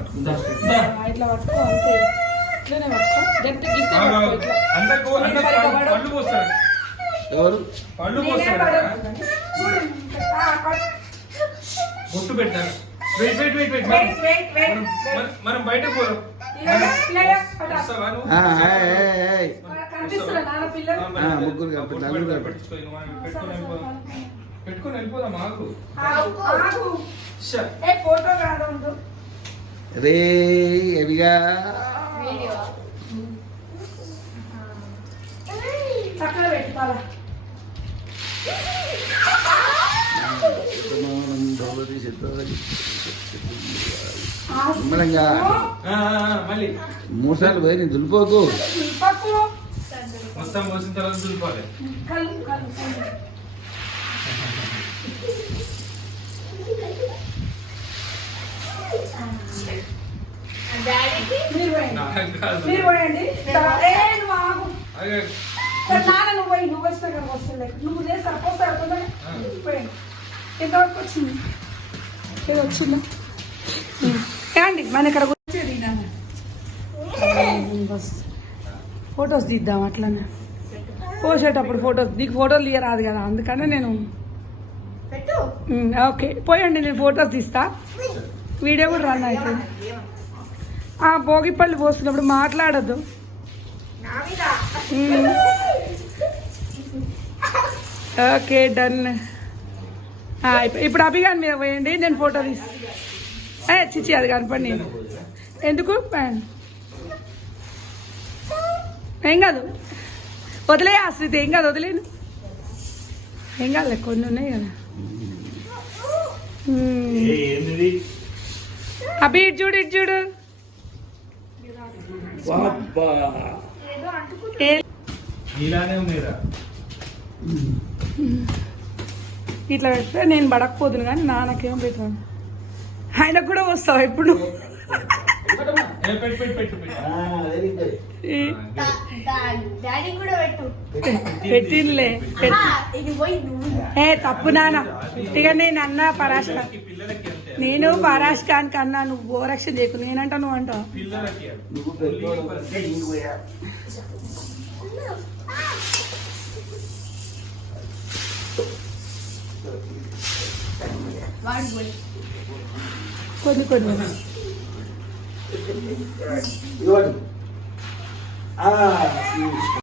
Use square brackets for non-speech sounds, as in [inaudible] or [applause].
ఇట్లా పట్టుకో అంతే. ఇట్లనే పట్టుకో. గట్టి గిట్టి అందకు అందకు పళ్ళు- పోస్తారు. ఎవరు? పళ్ళు పోస్తారు. బొట్టు పెట్టారు. Wait wait wait wait. wait, మనం మరి ఆ, ముగ్గురు పెట్టుకొని వెళ్ళిపోదాం. ఆగు, ఆగు. షా. ఏ ఫోటో కాదు. రే ఎవిగా మూడు సార్లు పోయి నేను దులిపోకు. మొత్తం పోసిన తర్వాత దులిపాలి. కలు కలు [laughs] మీరు పోయండి. నాన్న నువ్వు పోయి నువ్వు వచ్చినా నువ్వు చేసి పోయండి. ఎంతవరకు వచ్చింది? ఏదో వచ్చిందా? ఏమండి మన ఇక్కడ. బస్ ఫొటోస్ తీద్దాం అట్లనే. పోసేటప్పుడు ఫొటోస్ నీకు ఫోటోలు తీయరాదు కదా అందుకనే నేను ఓకే. పోయండి నేను ఫొటోస్ తీస్తా. వీడియో కూడా రన్ అవుతుంది ఆ భోగిపల్లి పోస్తున్నప్పుడు మాట్లాడద్దు ఓకే డన్. ఇప్పుడు అభిగాని మీద పోయండి నేను ఫోటో తీస్తా ఏ చిచ్చి అది కనపడి ఎందుకు? ఏం కాదు. వదిలే ఆశ్రిత ఏం కాదు వదిలేను. ఏం కాదులే కొన్ని ఉన్నాయి కదా. అభి ఇటు చూడు ఇటు చూడు. ఇట్లా పెడితే నేను పడకపోదును కానీ నాన్నకేం పెట్టాను ఆయనకు కూడా వస్తావు ఇప్పుడు? ఏ, పెట్టు పెట్టు పెట్టు పెట్టు ఈ- డాడీ కూడా పెట్టు. పెట్టిందిలే పెట్- ఆ, ఇది పోయి నువ్వు ఏ తప్పు నాన్న. ఇక నేను అన్నా పరాశ్ నేను పరాశ్ ఖాన్ కన్నా నువ్వు ఓరక్షణ చేయకు. నేనంటా నువ్వు అంటావు కొన్ని కొన్ని. ఇవ్వండి.